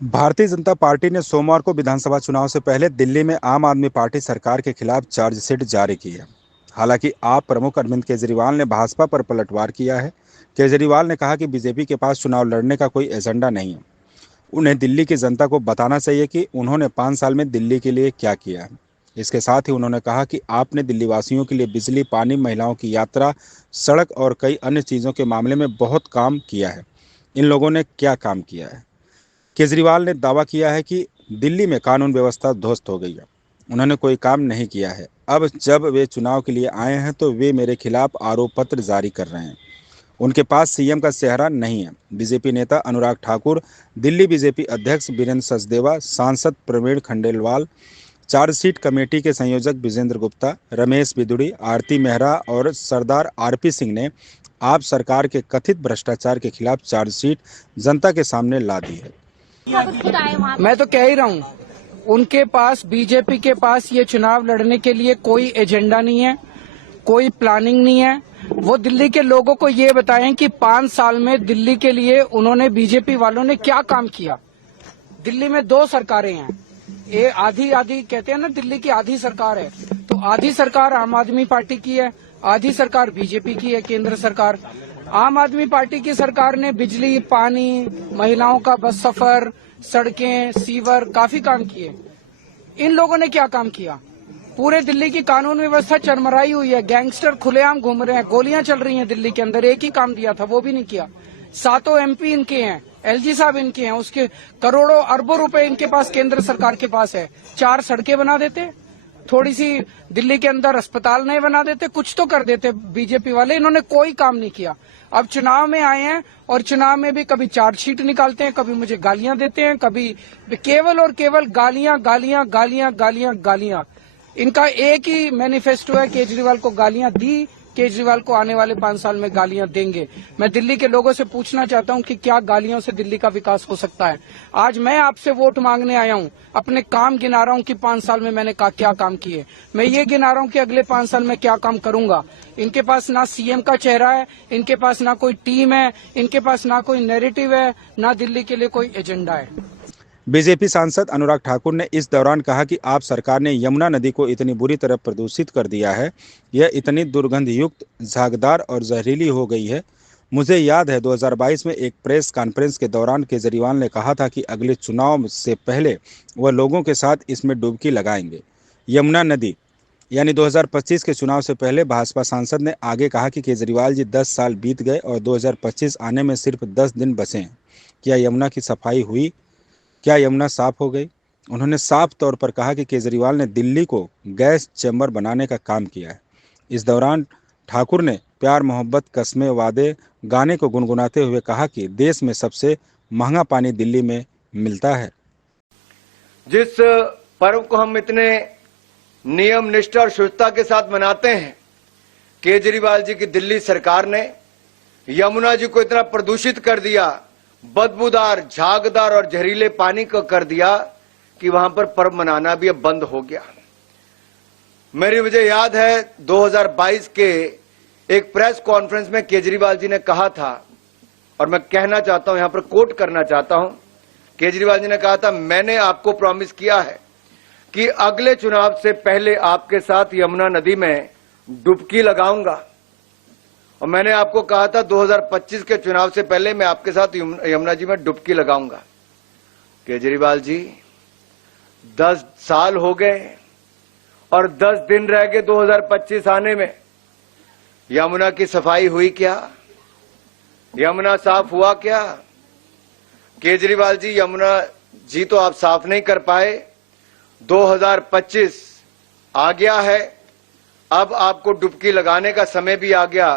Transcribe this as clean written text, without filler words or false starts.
Bharatiya Janata party ने सोमवार को विधानसभा चुनाव से पहले दिल्ली में आम आदमी पार्टी सरकार के खिलाफ चार्जशीट जारी की है। हालांकि आप प्रमुख अरविंद केजरीवाल ने भाजपा पर पलटवार किया है। केजरीवाल ने कहा कि बीजेपी के पास चुनाव लड़ने का कोई एजेंडा नहीं है। उन्हें दिल्ली की जनता को बताना चाहिए कि उन्होंने 5 साल में दिल्ली के लिए क्या किया है। इसके साथ ही उन्होंने कहा कि आपने दिल्ली वासियों के लिए बिजली, पानी, महिलाओं की यात्रा, सड़क और कई अन्य चीज़ों के मामले में बहुत काम किया है। इन लोगों ने क्या काम किया है? केजरीवाल ने दावा किया है कि दिल्ली में कानून व्यवस्था ध्वस्त हो गई है। उन्होंने कोई काम नहीं किया है। अब जब वे चुनाव के लिए आए हैं तो वे मेरे खिलाफ आरोप पत्र जारी कर रहे हैं। उनके पास सीएम का चेहरा नहीं है। बीजेपी नेता अनुराग ठाकुर, दिल्ली बीजेपी अध्यक्ष बीरेंद्र सचदेवा, सांसद प्रवीण खंडेलवाल, चार्जशीट कमेटी के संयोजक विजेंद्र गुप्ता, रमेश बिदुड़ी, आरती मेहरा और सरदार आरपी सिंह ने आप सरकार के कथित भ्रष्टाचार के खिलाफ चार्जशीट जनता के सामने ला दी है। मैं तो कह ही रहा हूँ, उनके पास, बीजेपी के पास ये चुनाव लड़ने के लिए कोई एजेंडा नहीं है, कोई प्लानिंग नहीं है। वो दिल्ली के लोगों को ये बताएं कि 5 साल में दिल्ली के लिए उन्होंने, बीजेपी वालों ने क्या काम किया। दिल्ली में 2 सरकारें हैं, ये आधी आधी कहते हैं ना, दिल्ली की आधी सरकार है। तो आधी सरकार आम आदमी पार्टी की है, आधी सरकार बीजेपी की है, केंद्र सरकार। आम आदमी पार्टी की सरकार ने बिजली, पानी, महिलाओं का बस सफर, सड़कें, सीवर, काफी काम किए। इन लोगों ने क्या काम किया? पूरे दिल्ली की कानून व्यवस्था चरमराई हुई है, गैंगस्टर खुलेआम घूम रहे हैं, गोलियां चल रही हैं दिल्ली के अंदर। एक ही काम दिया था, वो भी नहीं किया। 7 एमपी इनके हैं, एलजी साहब इनके हैं, उसके करोड़ों अरबों रुपए इनके पास, केंद्र सरकार के पास है। 4 सड़कें बना देते, थोड़ी सी दिल्ली के अंदर अस्पताल नए बना देते, कुछ तो कर देते बीजेपी वाले। इन्होंने कोई काम नहीं किया। अब चुनाव में आए हैं और चुनाव में भी कभी चार्जशीट निकालते हैं, कभी मुझे गालियां देते हैं, कभी केवल और केवल गालियां गालियां गालियां गालियां गालियां। इनका एक ही मैनिफेस्टो है, केजरीवाल को गालियां दी, केजरीवाल को आने वाले 5 साल में गालियां देंगे। मैं दिल्ली के लोगों से पूछना चाहता हूं कि क्या गालियों से दिल्ली का विकास हो सकता है? आज मैं आपसे वोट मांगने आया हूं, अपने काम गिना रहा हूं कि 5 साल में मैंने क्या काम किए। मैं ये गिना रहा हूं कि अगले 5 साल में क्या काम करूंगा। इनके पास ना सीएम का चेहरा है, इनके पास ना कोई टीम है, इनके पास ना कोई नैरेटिव है, ना दिल्ली के लिए कोई एजेंडा है। बीजेपी सांसद अनुराग ठाकुर ने इस दौरान कहा कि आप सरकार ने यमुना नदी को इतनी बुरी तरह प्रदूषित कर दिया है, यह इतनी दुर्गंधयुक्त, झागदार और जहरीली हो गई है। मुझे याद है 2022 में एक प्रेस कॉन्फ्रेंस के दौरान केजरीवाल ने कहा था कि अगले चुनाव से पहले वह लोगों के साथ इसमें डुबकी लगाएंगे। यमुना नदी यानी 2025 के चुनाव से पहले भाजपा सांसद ने आगे कहा कि केजरीवाल जी 10 साल बीत गए और 2025 आने में सिर्फ 10 दिन बचे हैं। क्या यमुना की सफाई हुई? क्या यमुना साफ हो गई? उन्होंने साफ तौर पर कहा कि केजरीवाल ने दिल्ली को गैस चैम्बर बनाने का काम किया है। इस दौरान ठाकुर ने प्यार, मोहब्बत, कस्में, वादे गाने को गुनगुनाते हुए कहा कि देश में सबसे महंगा पानी दिल्ली में मिलता है। जिस पर्व को हम इतने नियम, निष्ठा और शुद्धता के साथ मनाते हैं, केजरीवाल जी की दिल्ली सरकार ने यमुना जी को इतना प्रदूषित कर दिया, बदबूदार, झागदार और जहरीले पानी को कर दिया कि वहां पर पर्व मनाना भी अब बंद हो गया। मुझे याद है 2022 के एक प्रेस कॉन्फ्रेंस में केजरीवाल जी ने कहा था, और मैं कहना चाहता हूं, यहां पर कोट करना चाहता हूं, केजरीवाल जी ने कहा था, मैंने आपको प्रॉमिस किया है कि अगले चुनाव से पहले आपके साथ यमुना नदी में डुबकी लगाऊंगा। और मैंने आपको कहा था 2025 के चुनाव से पहले मैं आपके साथ यमुना जी में डुबकी लगाऊंगा। केजरीवाल जी, 10 साल हो गए और 10 दिन रह गए 2025 आने में। यमुना की सफाई हुई क्या? यमुना साफ हुआ क्या? केजरीवाल जी, यमुना जी तो आप साफ नहीं कर पाए। 2025 आ गया है, अब आपको डुबकी लगाने का समय भी आ गया।